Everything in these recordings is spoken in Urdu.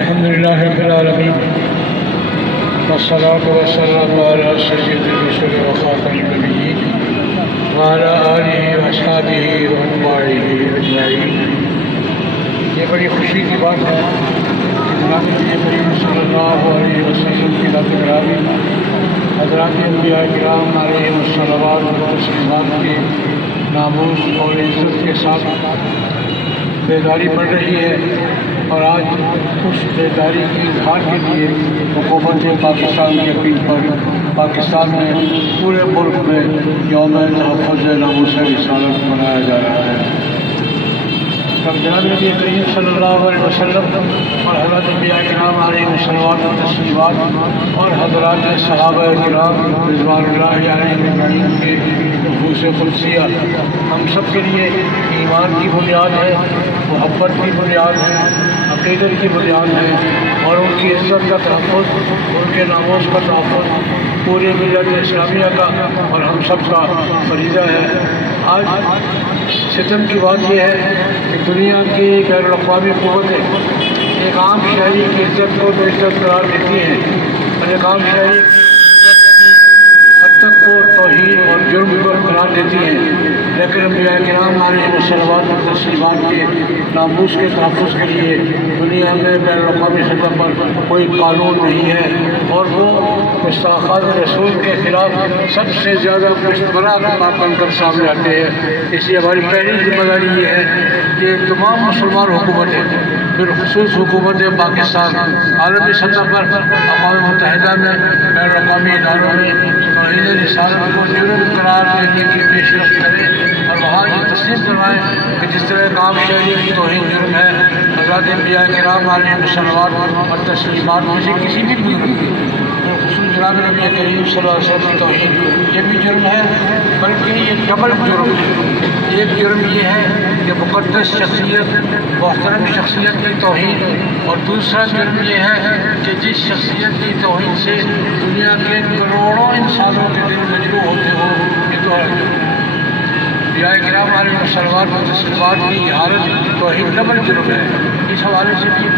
الحمد لله رب العالمين والصلاة والسلام على سيد الرسل وخاتم النبيين وعلى آله وأصحابه وأتباعه أجمعين۔ یہ بڑی خوشی کی بات ہے کہ جناب نبی کریم صلی اللہ علیہ وسلم کی ذات گرامی حضرات انبیاء کرام علیہم الصلوات والتسلیمات کے ناموس اور عزت کے ساتھ بیداری بڑھ رہی ہے، اور آج اس بیداری کی اظہار کے لیے حکومت پاکستان کے اپیل پر پاکستان میں پورے ملک میں یوم تحفظ ناموس رسالت منایا جا رہا ہے۔ تب جناب نبی کریم صلی اللہ علیہ وسلم اور حضرت انبیاء کرام علیہم الصلوات والتسلیمات اور حضرات صحابہ کرام رضوان اللہ علیہم اجمعین کے نفوس قدسیہ ہم سب کے لیے ایمان کی بنیاد ہے، محبت کی بنیاد ہے، عقیدت کی بنیاد ہے، اور ان کی عزت کا تحفظ، ان کے ناموس کا تحفظ پوری ملت اسلامیہ کا اور ہم سب کا فریضہ ہے۔ آج ستم کی بات یہ ہے کہ دنیا کی بین الاقوامی قوتیں ایک عام شہری کی عزت کو بے عزت قرار دیتی ہیں، اور ایک عام شہری کی حد تک کو توہین اور جرم کو قرار دیتی ہیں، لیکن انبیاء کرام علیہم الصلوات والتسلیمات کے ناموس کے تحفظ کے لیے دنیا میں بین الاقوامی سطح پر کوئی قانون نہیں ہے، اور وہ مستحقات رسول کے خلاف سب سے زیادہ مشتبہ بن کر سامنے آتے ہیں۔ اس لیے ہماری پہلی ذمہ داری یہ ہے کہ تمام مسلمان حکومتیں، بالخصوص حکومت پاکستان، عالمی سطح پر اقوام متحدہ میں بین الاقوامی اداروں میں توہین رسالت کو جرم قرار دینے کی پیشکش کریں، اور وہاں یہ تسلیم کروائیں کہ جس طرح ایک عام شہری کی توہین جرم ہے، حضرات انبیاء کرام علیہم الصلوات اور تسلیمات میں سے کسی بھی بزرگ کی، خصوص جناب نبی کریم صلی اللہ علیہ وسلم کی توہین یہ بھی جرم ہے، بلکہ یہ ڈبل جرم ہے۔ ایک جرم یہ ہے کہ مقدس شخصیت، محترم شخصیت کی توہین، اور دوسرا جرم یہ ہے کہ جس شخصیت کی توہین سے دنیا کے کروڑوں انسانوں کے دل مجروح ہوتے ہو، یہ تو انبیاء کرام علیہم الصلوات والتسلیمات کی حالت توہین ڈبل جرم ہے۔ اس حوالے سے بھی ان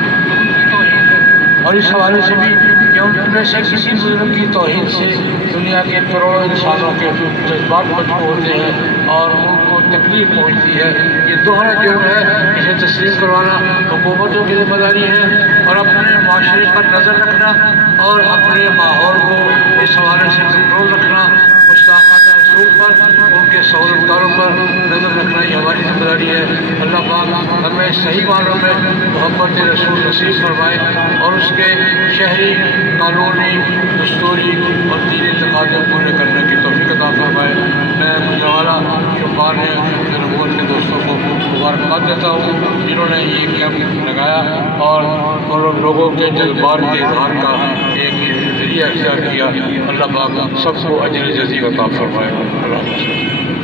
کی توہین ہے، اور اس حوالے سے بھی کہ ان میں سے کسی بزرگ کی توہین سے دنیا کے کروڑوں انسانوں کے جذبات مجروح ہوتے ہیں اور ان کو تکلیف پہنچتی ہے۔ یہ دوہرا جرم ہے، اسے تسلیم کروانا حکومتوں کی ذمہ داری ہے، اور اپنے معاشرے پر نظر رکھنا اور اپنے ماحول کو اس حوالے سے کنٹرول رکھنا، مستحقات رسول پر، ان کے سہولتکاروں پر نظر رکھنا، یہ ہماری ذمہ داری ہے۔ اللہ پاک ہمیں صحیح معنوں میں محبت رسول نصیب فرمائے، اور اس کے شہری، قانونی، دستوری اور دینی تقاضے پورے کرنے کی توفیق عطا فرمائے۔ میں گجرانوالہ شمبان نبوت کے دوستوں کو مبارکباد دیتا ہوں جنہوں نے یہ کیمپ لگایا اور ان لوگوں کے جذبات کے اظہار کا ایک ذریعہ اختیار کیا۔ اللہ پاک سب کو اجر جزیل عطا فرمائے۔ اللہ